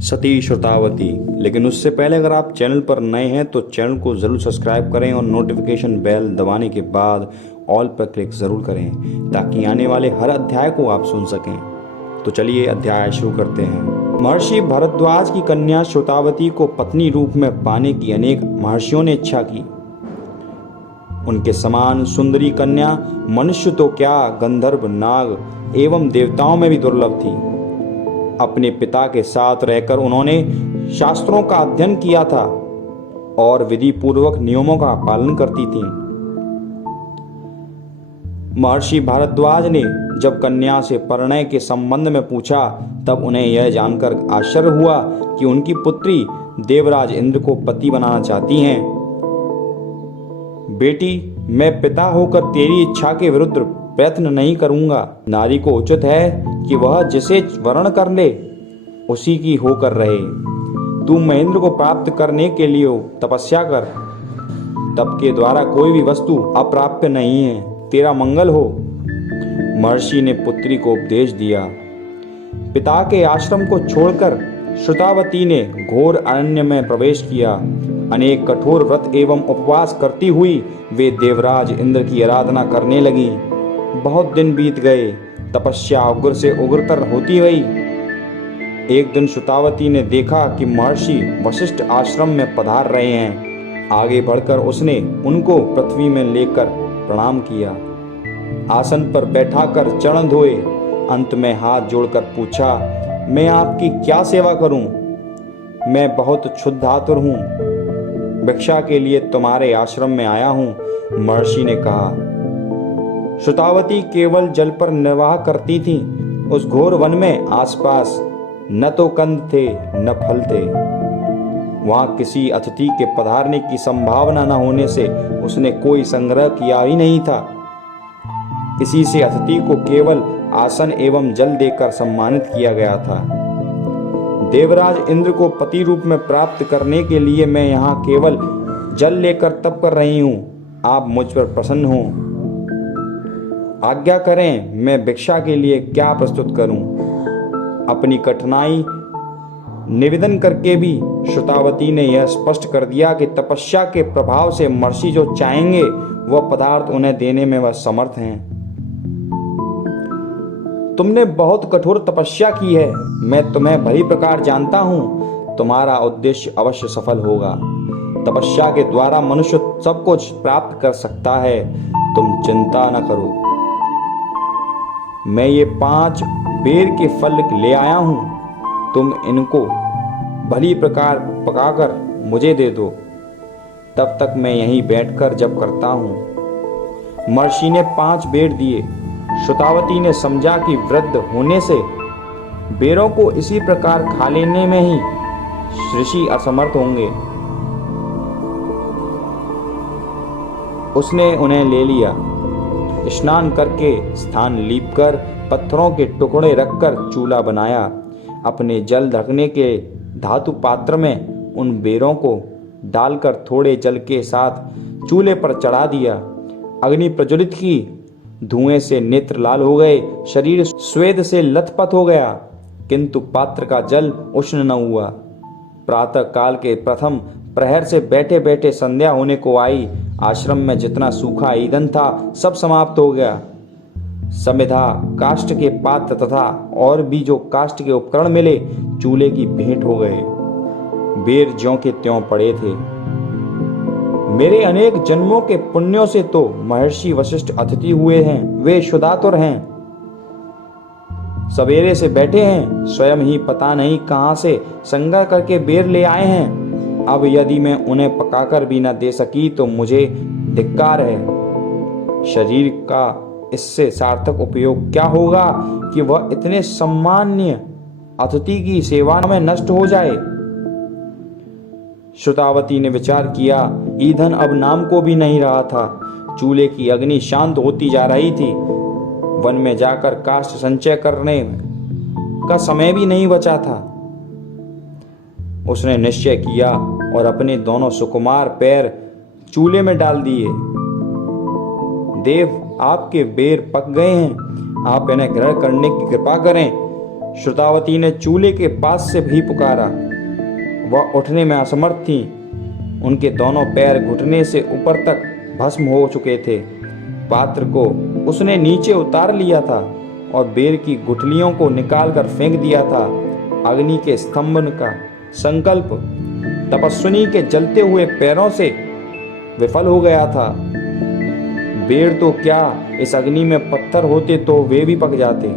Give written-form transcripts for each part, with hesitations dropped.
सती श्रुतावती। लेकिन उससे पहले अगर आप चैनल पर नए हैं तो चैनल को ज़रूर सब्सक्राइब करें और नोटिफिकेशन बेल दबाने के बाद ऑल पर क्लिक ज़रूर करें ताकि आने वाले हर अध्याय को आप सुन सकें। तो चलिए अध्याय शुरू करते हैं। महर्षि भरद्वाज की कन्या श्रुतावती को पत्नी रूप में पाने की अनेक महर्षियों ने इच्छा की। उनके समान सुंदरी कन्या मनुष्य तो क्या, गंधर्व, नाग एवं देवताओं में भी दुर्लभ थी। अपने पिता के साथ रहकर उन्होंने शास्त्रों का अध्ययन किया था और विधि पूर्वक नियमों का पालन करती थीं। महर्षि भारद्वाज ने जब कन्या से परिणय के संबंध में पूछा तब उन्हें यह जानकर आश्चर्य हुआ कि उनकी पुत्री देवराज इंद्र को पति बनाना चाहती हैं। बेटी, मैं पिता होकर तेरी इच्छा के विरुद्ध प्रयत्न नहीं करूंगा। नारी को उचित है कि वह जिसे वर्ण कर ले उसी की होकर रहे। तू महेंद्र को प्राप्त करने के लिए तपस्या कर। तप के द्वारा कोई भी वस्तु अप्राप्य नहीं है। तेरा मंगल हो। महर्षि ने पुत्री को उपदेश दिया। पिता के आश्रम को छोड़कर श्रुतावती ने घोर अरण्य में प्रवेश किया। अनेक कठोर व्रत एवं उपवास करती हुई वे देवराज इंद्र की आराधना करने लगी। बहुत दिन बीत गए। तपस्या उग्र से उग्रतर होती गई। एक दिन श्रुतावती ने देखा कि महर्षि वशिष्ठ आश्रम में पधार रहे हैं। आगे बढ़कर उसने उनको पृथ्वी में लेकर प्रणाम किया। आसन पर बैठाकर चरण धोए। अंत में हाथ जोड़कर पूछा, मैं आपकी क्या सेवा करूं? मैं बहुत क्षुधातुर हूं। भिक्षा के लिए तुम्हारे आश्रम में आया हूं। महर्षि ने कहा। श्रुतावती केवल जल पर निर्वाह करती थी। उस घोर वन में आसपास न तो कंद थे न फल थे। वहां किसी अतिथि के पधारने की संभावना न होने से उसने कोई संग्रह किया ही नहीं था। इसी से अतिथि को केवल आसन एवं जल देकर सम्मानित किया गया था। देवराज इंद्र को पति रूप में प्राप्त करने के लिए मैं यहाँ केवल जल लेकर तप कर रही हूँ। आप मुझ पर प्रसन्न हो। आज्ञा करें, मैं भिक्षा के लिए क्या प्रस्तुत करूं? अपनी कठिनाई निवेदन करके भी श्रुतावती ने यह स्पष्ट कर दिया कि तपस्या के प्रभाव से महर्षि जो चाहेंगे वह पदार्थ उन्हें देने में वह समर्थ हैं। तुमने बहुत कठोर तपस्या की है। मैं तुम्हें भली प्रकार जानता हूं। तुम्हारा उद्देश्य अवश्य सफल होगा। तपस्या के द्वारा मनुष्य सब कुछ प्राप्त कर सकता है। तुम चिंता न करो। मैं ये 5 बेर के फल ले आया हूं। तुम इनको भली प्रकार पकाकर मुझे दे दो। तब तक मैं यहीं बैठकर जप करता हूं। महर्षि ने 5 बेर दिए। श्रुतावती ने समझा कि वृद्ध होने से बेरों को इसी प्रकार खा लेने में ही ऋषि असमर्थ होंगे। उसने उन्हें ले लिया। स्नान करके स्थान लीपकर पत्थरों के टुकड़े रखकर चूल्हा बनाया। अपने जल रखने के धातु पात्र में उन बेरों को डालकर थोड़े जल के साथ चूल्हे पर चढ़ा दिया। अग्नि प्रज्वलित की। धुएं से नेत्र लाल हो गए। शरीर स्वेद से लथपथ हो गया, किंतु पात्र का जल उष्ण न हुआ। प्रातः काल के प्रथम प्रहर से बैठे बैठे संध्या होने को आई। आश्रम में जितना सूखा ईंधन था सब समाप्त हो गया। समिधा, काष्ठ के पात्र तथा और भी जो काष्ठ के उपकरण मिले चूल्हे की भेंट हो गए। बेर ज्यों के त्यों पड़े थे। मेरे अनेक जन्मों के पुण्यों से तो महर्षि वशिष्ठ अतिथि हुए हैं। वे क्षुधातुर हैं। सवेरे से बैठे हैं। स्वयं ही पता नहीं कहां से संग्रह करके बेर ले आए हैं। अब यदि मैं उन्हें पकाकर भी न दे सकी तो मुझे धिक्कार है। शरीर का इससे सार्थक उपयोग क्या होगा कि वह इतने सम्मान्य अतिथि की सेवा में नष्ट हो जाए। श्रुतावती ने विचार किया। ईंधन अब नाम को भी नहीं रहा था। चूल्हे की अग्नि शांत होती जा रही थी। वन में जाकर काष्ठ संचय करने का समय भी नहीं बचा था। उसने निश्चय किया और अपने दोनों सुकुमार पैर चूल्हे में डाल दिए। देव, आपके बेर पक गए हैं। आप इन्हें ग्रहण करने की कृपा करें। श्रुतावती ने चूल्हे के पास से भी पुकारा। वह उठने में असमर्थ थी। उनके दोनों पैर घुटने से ऊपर तक भस्म हो चुके थे। पात्र को उसने नीचे उतार लिया था और बेर की गुठलियों को निकालकर फेंक दिया था। अग्नि के स्तंभन का संकल्प तपस्विनी के जलते हुए पैरों से विफल हो गया था। बेर तो क्या, इस अग्नि में पत्थर होते तो वे भी पक जाते।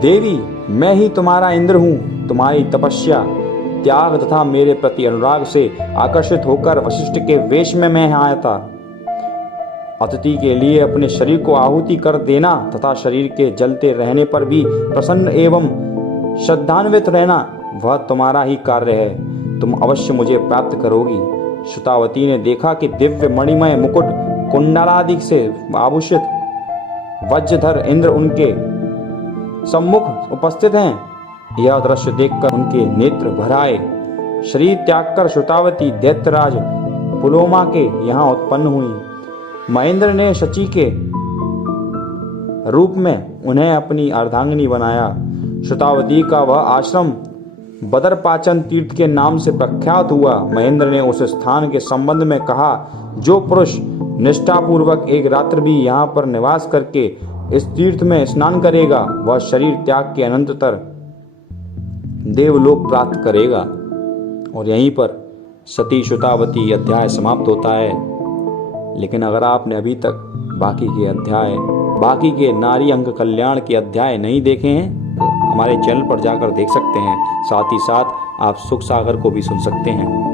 देवी, मैं ही तुम्हारा इंद्र हूँ। तुम्हारी तपस्या, त्याग तथा मेरे प्रति अनुराग से आकर्षित होकर वशिष्ठ के वेश में मैं आया था। अतिथि के लिए अपने शरीर को आहुति कर देना तथा शरीर के जलते रहने पर भी प्रसन्न एवं श्रद्धान्वित रहना, वह तुम्हारा ही कार्य है। तुम अवश्य मुझे प्राप्त करोगी। श्रुतावती ने देखा कि दिव्य मणिमय मुकुट कुंडलादि से आभूषित वज्रधर इंद्र उनके सम्मुख उपस्थित हैं। यह दृश्य देखकर उनके नेत्र भर आए। शरीर त्याग कर श्रुतावती दैत्यराज पुलोमा के यहाँ उत्पन्न हुई। महेंद्र ने शची के रूप में उन्हें अपनी अर्धांगिनी बनाया। श्रुतावती का वह आश्रम बदरपाचन तीर्थ के नाम से प्रख्यात हुआ। महेंद्र ने उस स्थान के संबंध में कहा, जो पुरुष निष्ठापूर्वक एक रात्र भी यहाँ पर निवास करके इस तीर्थ में स्नान करेगा, वह शरीर त्याग के अनंततर देवलोक प्राप्त करेगा। और यहीं पर सती श्रुतावती अध्याय समाप्त होता है। लेकिन अगर आपने अभी तक बाकी के नारी अंग कल्याण के अध्याय नहीं देखे हैं तो हमारे चैनल पर जाकर देख सकते हैं। साथ ही साथ आप सुख सागर को भी सुन सकते हैं।